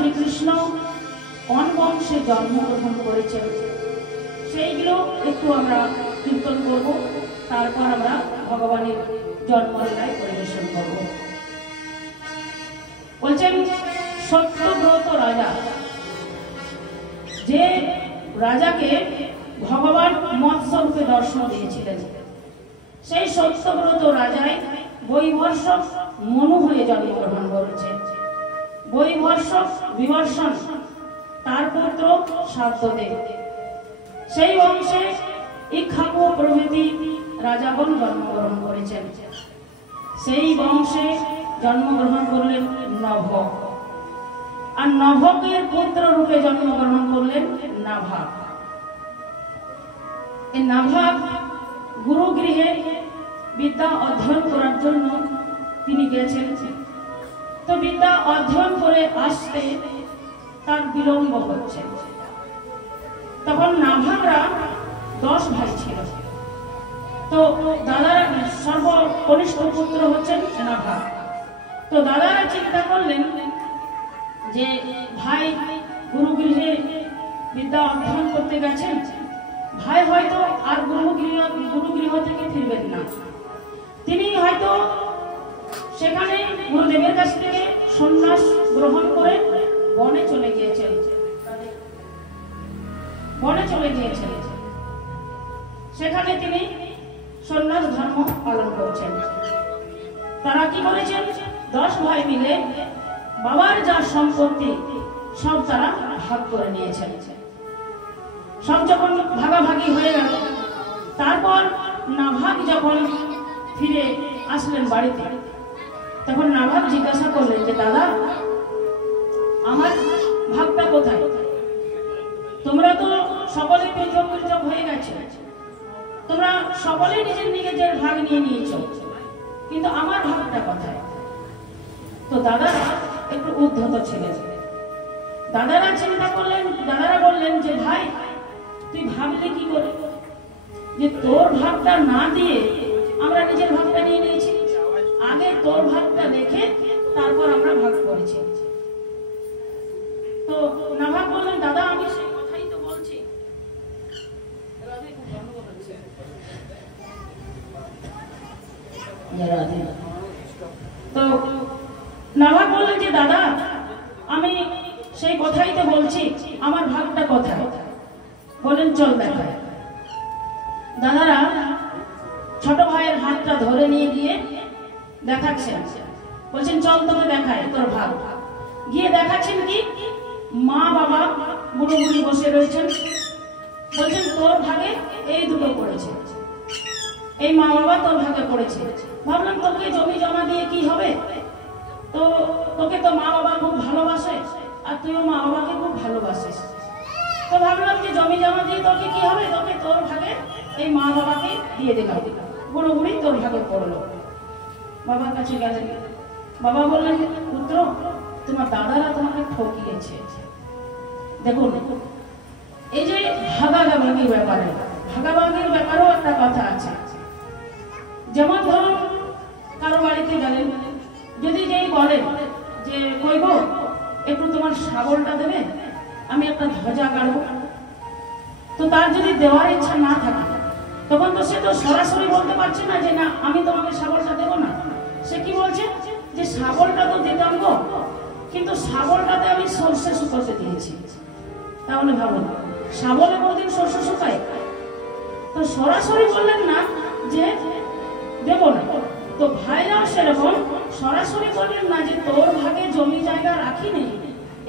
শ্রীকৃষ্ণ কোন বংশে জন্মগ্রহণ করেছেন সেইগুলো একটু আমরা কীর্তন করব, তারপর আমরা ভগবানের জন্মলীলায় পরিবেশন করব। বলছেন সত্যব্রত রাজা, যে রাজাকে ভগবান মৎস্যরূপে দর্শন দিয়েছিলেন, সেই সত্যব্রত রাজাই বৈবর্ষক মনু হয়ে জন্মগ্রহণ করেছে। বৈবর্ষক বিবর্ষণ তার পুত্র শান্তদেব, সেই বংশে ইক্ষ্বাকু প্রভৃতি রাজাগণ জন্মগ্রহণ করেছেন। সেই বংশে জন্মগ্রহণ করলেন নভক, আর নভকের পুত্র রূপে জন্মগ্রহণ করলেন নাভাগ। এই নাভাগ গুরুগৃহে বিদ্যা অধ্যয়ন করার জন্য তিনি গেছেন। তো বিদ্যা অধ্যয়ন করে আসতে তার বিলম্ব হচ্ছে। তখন নাভাগরা 10 ভাই ছিল। তো দাদারা সর্বকনিষ্ঠ পুত্র হচ্ছেন নাভাগ। তো দাদারা চিন্তা করলেন যে ভাই গুরুগৃহে বিদ্যা অধ্যয়ন করতে গেছেন, ভাই হয়তো আর গুরুগৃহ থেকে ফিরবেন না, তিনি হয়তো সেখানে গুরুদেবের কাছ থেকে সন্ন্যাস গ্রহণ করে বনে চলে গিয়েছেন। সেখানে তিনি সন্ন্যাস ধর্ম পালন করছেন। তারা কি করেছেন, 10 ভাই মিলে বাবার যা সম্পত্তি সব তারা ভাগ করে নিয়েছেন। সব যখন ভাগাভাগি হয়ে গেল, তারপর নাভাগ যখন ফিরে আসলেন বাড়িতে, তখন নাভাগ জিজ্ঞাসা করলেন যে দাদা, আমার ভাগটা কোথায়? তোমরা তো সকলে পৃথক পৃথক হয়ে গেছে, তোমরা সকলেই নিজের নিজের ভাগ নিয়ে নিয়েছ, কিন্তু আমার ভাগটা কোথায়? তো দাদারা একটু উদ্ধত ছিলেন। দাদারা চিন্তা করলেন, দাদারা বললেন যে ভাই তুই ভাবলে কি করে যে তোর ভাগটা না দিয়ে আমরা নিজের ভাগটা নিয়ে নিয়েছি, আগে তোর ভাগটা দেখে তারপর আমরা ভাগ করেছি। তো নাভাগ বললেন দাদা আমি সেই কথাই তো বলছি। তো নাভাগ বললেন যে দাদা আমি সেই কথাই তো বলছি, আমার ভাগটা কোথায়? বলেন চল দেখায়। দাদারা ছোট ভাইয়ের হাতটা ধরে নিয়ে গিয়ে দেখাচ্ছেন, বলছেন চল তোকে দেখায় তোর ভাগ। গিয়ে দেখাচ্ছেন কি, মা বাবা বুড়ো বুড়ি বসে রয়েছেন, বলছেন তোর ভাগে এই দুটো পড়েছে, এই মা বাবা তোর ভাগে পড়েছে। ভাবলাম তোকে জমি জমা দিয়ে কি হবে, তো তোকে তো মা বাবা খুব ভালোবাসে আর তুইও মা বাবাকে খুব ভালোবাসিস, তো ভাবলাম যে জমি জমা দিয়ে তোকে কি হবে, তোকে তোর ভাগে এই মা বাবাকে দিয়ে দিলাম। বুড়ো বুড়ি তোর ভাগে পড়লো। বাবার কাছে গেলেন, বাবা বললেন পুত্র তোমার দাদারা তোমাকে ঠকিয়েছে। দেখুন এই যে ভাগাভাগির ব্যাপারেও একটা কথা আছে। যেমন ধরুন কারো বাড়িতে গেলেন, যদি যেই বলেন যে কইব একটু তোমার শাবলটা দেবে, আমি একটা ধ্বজা গাড়ব, তো তার যদি দেওয়ার ইচ্ছা না থাকে তখন তো সে তো সরাসরি বলতে পারছে না যে না আমি তোমাকে শাবলটা দেবো না। সে কি বলছে যে শাবলটা তো দিতাম গো, কিন্তু শাবলটাতে আমি সর্ষে শুকাতে দিয়েছি। তাহলে ভাবুন শাবলে কোনদিন সর্ষে শুকায়? তো সরাসরি বললেন না যে দেব না। তো ভাইরাও সেরকম সরাসরি বললেন না যে তোর ভাগে জমি জায়গা রাখিনি,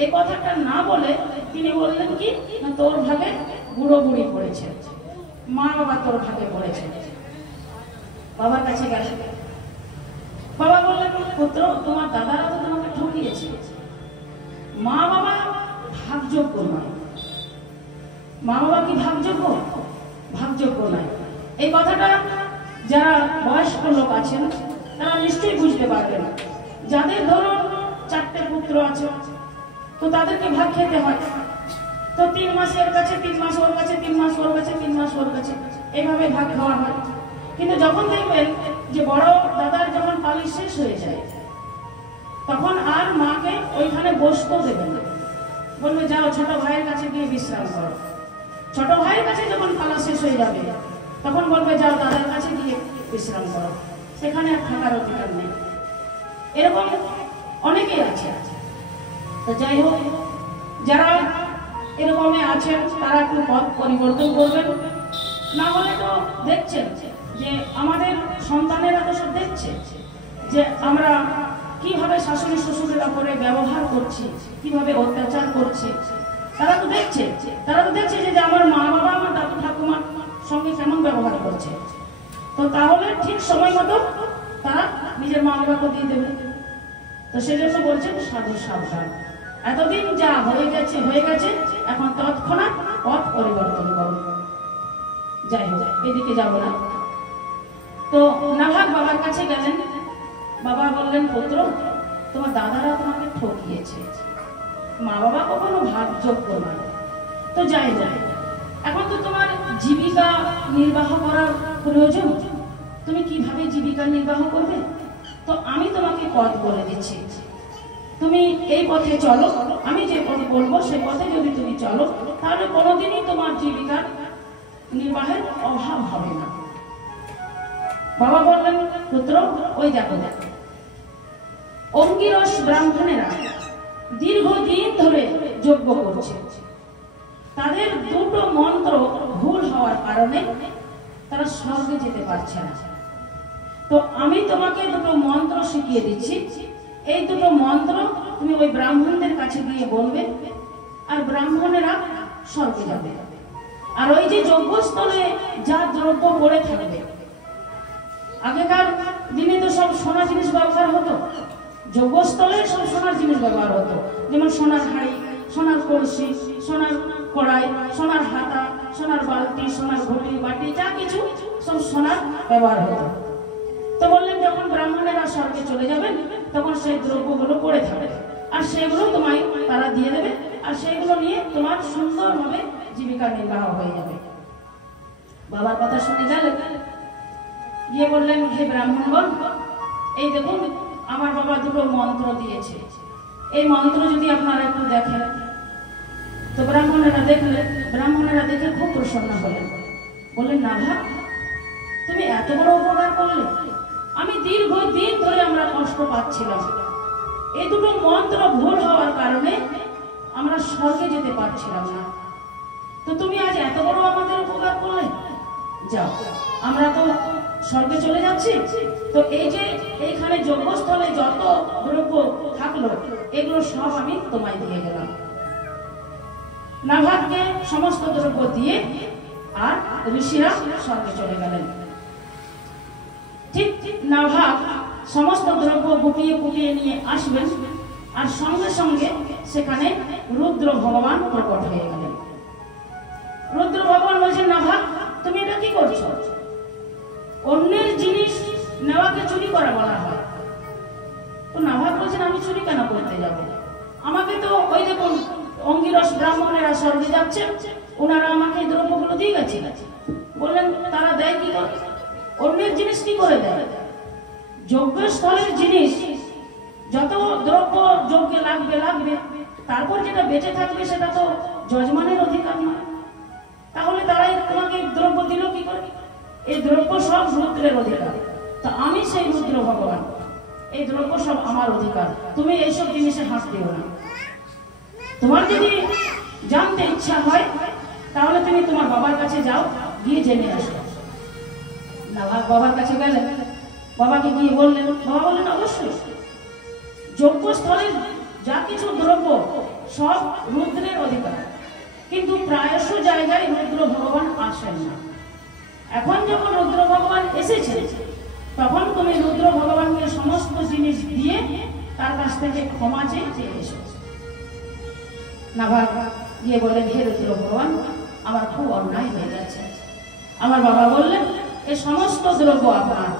এই কথাটা না বলে তিনি বললেন কি না তোর ভাগে বুড়ো বুড়ি পড়েছে, মা বাবা তোর ভাগে পড়েছে। বাবার কাছে গেলেন, বাবা বললেন পুত্র তোমার দাদারা তো তোমাকে ঠকিয়েছে, মা বাবা ভাগযোগ্য নয়। মা বাবা কি ভাগযোগ্য? ভাগযোগ্য নয়। এই কথাটা যারা বয়স্ক লোক আছেন তারা নিশ্চয়ই বুঝতে পারবেন। যাদের ধরুন 4টে পুত্র আছে, তো তাদেরকে ভাগ খেতে হয়, তো 3 মাস এর কাছে, 3 মাস ওর কাছে, 3 মাস ওর কাছে, 3 মাস ওর কাছে, এইভাবে ভাগ খাওয়া হয়। কিন্তু যখন দেখবেন যে বড় দাদার যখন পালি শেষ হয়ে যায়, তখন আর মাকে ওইখানে বসতেও দেবেন না, বলবে যাও ছোট ভাইয়ের কাছে গিয়ে বিশ্রাম করো। ছোট ভাইয়ের কাছে যখন পালা শেষ হয়ে যাবে তখন বলবে যাও দাদার কাছে গিয়ে বিশ্রাম করো, সেখানে আর থাকার অধিকার নেই। এরকম অনেকেই আছে। তো যাই হোক, যারা এরকমই আছেন তারা একটু পথ পরিবর্তন করবেন। না হলে তো দেখছেন যে আমাদের সন্তানেরা তো সব দেখছে যে আমরা কিভাবে শাশুড়ি শ্বশুরের উপরে ব্যবহার করছি, কিভাবে অত্যাচার করছি। তারা তো দেখছে যে আমার মা বাবা আমার দাদু ঠাকুমার সঙ্গে কেমন ব্যবহার করছে। তো তাহলে ঠিক সময় মতো তারা নিজের মা বাবাকে দিয়ে দেবে। তো সেজন্য বলছেন সাধু সাবধান, এতদিন যা হয়ে গেছে এখন তৎক্ষণাৎ পথ পরিবর্তন করো। যাই হোক, এদিকে যাব না। তো নাভাগ বাবার কাছে গেলেন। বাবা বললেন পুত্র, তোমার দাদারা তোমাকে ঠকিয়েছে, মা বাবা কখনো ভাগযোগ্য নয়। তো যাই হোক, এখন তো তোমার জীবিকা নির্বাহ করার প্রয়োজন। তুমি কিভাবে জীবিকা নির্বাহ করবে? তো আমি তোমাকে পথ বলে দিচ্ছি, তুমি এই পথে চলো। আমি যে পথে বলবো সেই পথে যদি তুমি চলো তাহলে কোনোদিনই তোমার জীবিকার নির্বাহের অভাব হবে না। বাবা বললেন পুত্র, ওই দেখো অঙ্গিরস ব্রাহ্মণেরা দীর্ঘদিন ধরে যজ্ঞ করছে। তাদের দুটো মন্ত্র ভুল হওয়ার কারণে তারা স্বর্গে যেতে পারছে না। তো আমি তোমাকে দুটো মন্ত্র শিখিয়ে দিচ্ছি। এই দুটো মন্ত্র তুমি ওই ব্রাহ্মণদের কাছে গিয়ে বলবে, আর ব্রাহ্মণেরা স্বর্গে যাবে। আর ওই যে যজ্ঞস্থলে যা দ্রব্য পড়ে থাকবে, আগেকার দিনে তো সব সোনা জিনিস ব্যবহার হতো, যজ্ঞস্থলে সব সোনার জিনিস ব্যবহার হতো, যেমন সোনার হাঁড়ি, সোনার কলসি, সোনার কড়াই, সোনার হাতা, সোনার বালতি, সোনার ঘটি বাটি, যা কিছু সব সোনার ব্যবহার হতো। তো বললেন যখন ব্রাহ্মণেরা স্বর্গে চলে যাবেন তখন সেই দ্রব্যগুলো পড়ে থাকবে, আর সেগুলো তোমায় তারা দিয়ে দেবে, আর সেইগুলো নিয়ে তোমার সুন্দরভাবে জীবিকা নির্বাহ হয়ে যাবে। বাবার কথা শুনে গেলেন, গিয়ে বললেন হে ব্রাহ্মণগণ, এই দেখুন আমার বাবা দুটো মন্ত্র দিয়েছে, এই মন্ত্র যদি আপনারা একটু দেখেন। তো ব্রাহ্মণেরা দেখলেন, ব্রাহ্মণেরা দেখে খুব প্রসন্ন হলেন। বললেন নাভা, তুমি এত বড় উপকার করলে, আমি দীর্ঘদিন ধরে আমরা কষ্ট পাচ্ছিলাম, এই দুটো মন্ত্র ভুল হওয়ার কারণে আমরা স্বর্গে যেতে পারছিলাম না। তো তুমি আজ এত বড় আমাদের উপকার করলে, যাও আমরা তো স্বর্গে চলে যাচ্ছি। তো এই যে এইখানে যজ্ঞস্থলে যত দ্রব্য থাকলো এগুলো সব আমি তোমায় দিয়ে গেলাম। নাভাগকে সমস্ত দ্রব্য দিয়ে আর ঋষিরা স্বর্গে চলে গেলেন। ঠিক নাভাগ সমস্ত দ্রব্য গুটিয়ে নিয়ে আসবেন, আর সঙ্গে সঙ্গে সেখানে রুদ্র ভগবান প্রকট হয়ে গেলেন। রুদ্র ভগবান বলছেন নাভাগ, তুমি এটা কি করছো? অন্যের জিনিস নেওয়াকে চুরি করা বলা হয়। তো নাভাগ বলছেন আমি চুরি কেন করতে যাব? আমাকে তো ওই দেখুন অঙ্গিরস ব্রাহ্মণেরা স্বর্গে যাচ্ছে, ওনারা আমাকে দ্রব্যগুলো দিয়ে গেছে। বললেন তারা দেয় কি করে? অন্যের জিনিস কি করে দেয়? যজ্ঞস্থলের জিনিস যত দ্রব্য যজ্ঞে লাগবে, তারপর যেটা বেঁচে থাকবে সেটা তো যজমানের অধিকার নয়। তাহলে তারাই তোমাকে দ্রব্য দিল কি করে? এই দ্রব্য সব রুদ্রের অধিকার। তা আমি সেই রুদ্র ভগবান, এই দ্রব্য সব আমার অধিকার, তুমি এইসব জিনিসে হাত দিও না। তোমার যদি জানতে ইচ্ছা হয় তাহলে তুমি তোমার বাবার কাছে যাও, গিয়ে জেনে আসো। নাভাগ বাবার কাছে গেলেন, বাবাকে গিয়ে বললেন। বাবা বললেন অবশ্যই, যজ্ঞস্থলের যা কিছু দ্রব্য সব রুদ্রের অধিকার, কিন্তু প্রায়শ জায়গায় রুদ্র ভগবান আসেন না। এখন যখন রুদ্র ভগবান এসেছে তখন তুমি রুদ্র ভগবানকে সমস্ত জিনিস দিয়ে তার কাছ থেকে ক্ষমা চেয়ে এসো। নাভাগ গিয়ে বললেন হে রুদ্র ভগবান, আমার খুব অন্যায় হয়ে যাচ্ছে। আমার বাবা বললেন এ সমস্ত দ্রব্য আপনার,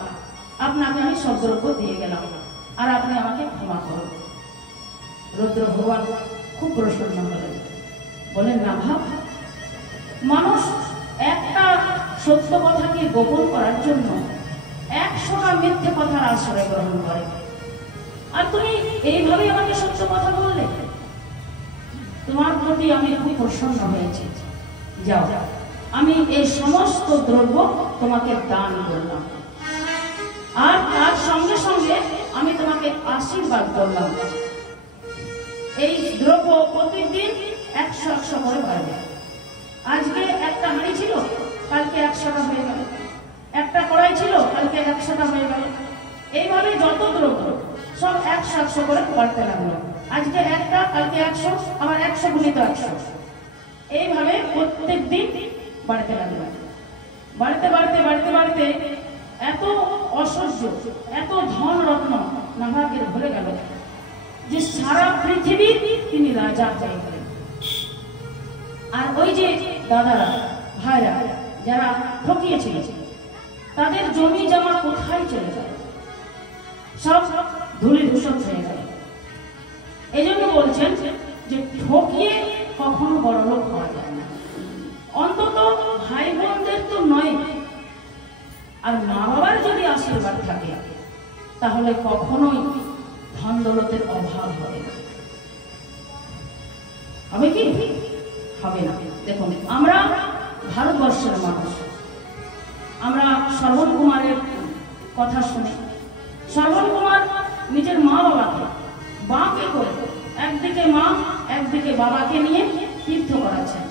আপনাকে আমি সব দ্রব্য দিয়ে গেলাম, আর আপনি আমাকে ক্ষমা করুন। রুদ্র ভগবান খুব প্রসন্ন হলেন, বলেন নাভাগ, মানুষ একটা সত্য কথাকে গোপন করার জন্য 100টা মিথ্যে কথার আশ্রয় গ্রহণ করে, আর তুমি এইভাবে আমাকে সত্য কথা বললে। তোমার প্রতি আমি খুব প্রসন্ন হয়েছি, যাও আমি এই সমস্ত দ্রব্য তোমাকে দান করলাম, আর তার সঙ্গে সঙ্গে আমি তোমাকে আশীর্বাদ করলাম। এই দ্রব্য প্রতিদিন 100 করে বাড়বে। আজকে একটা হাঁড়ি ছিল, কালকে 100টা হয়ে গেল, একটা কড়াই ছিল, কালকে 100টা হয়ে গেল। এইভাবে যত দ্রব্য সব 100 করে বাড়তে লাগলো। আজকে একটা, কালকে 100, আবার 100 গুণিত 100, এইভাবে প্রত্যেক দিন বাড়তে লাগলো। বাড়তে বাড়তে বাড়তে বাড়তে এত ঐশ্বর্য, এত ধন রত্ন নাভাগের ভরে গেল যে সারা পৃথিবীর তিনি রাজা হয়ে গেলেন। আর ওই যে দাদারা ভাইরা যারা ঠকিয়েছিল, তাদের জমি জমা কোথায় চলে যায়? সব ধুলি ধূসর হয়ে গেল। এই জন্য বলছেন যে ঠকিয়ে কখনো বড় লোক হওয়া যায় না, অন্তত ভাই বোনদের তো নয়। আর মা বাবার যদি আশীর্বাদ থাকে তাহলে কখনোই ধন দৌলতের অভাব হবে না। হবে কি? হবে না। দেখুন, আমরা ভারতবর্ষের মানুষ, আমরা শ্রবণ কুমারের কথা শুনি। শ্রবণ কুমার নিজের মা বাবাকে বাঁকে করে, একদিকে মা একদিকে বাবাকে নিয়ে তীর্থ করাচ্ছেন।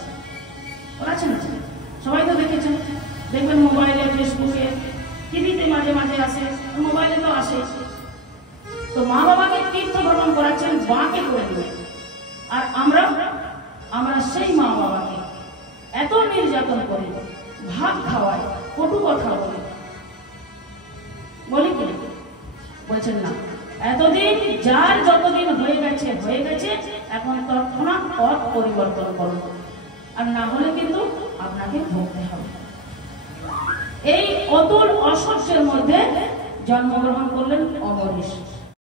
সবাই তো দেখেছেন, দেখবেন মোবাইলে, ফেসবুকে, টিভিতে মাঝে মাঝে আসে, মোবাইলে তো আসে। তো মা বাবাকে তীর্থ ভ্রমণ করাচ্ছেন বাঁকে করে দিলেন। আর আমরা সেই মা বাবাকে এত নির্যাতন করি, ভাত খাওয়াই, কটু কথা বলি কি? বলছেন না, এতদিন যার যতদিন হয়ে গেছে, এখন তৎক্ষণাৎ পথ পরিবর্তন করুন, আর না হলে কিন্তু আপনাকে ভুগতে হবে। এই অতুল ঐশ্বর্যের মধ্যে জন্মগ্রহণ করলেন অমরিশ।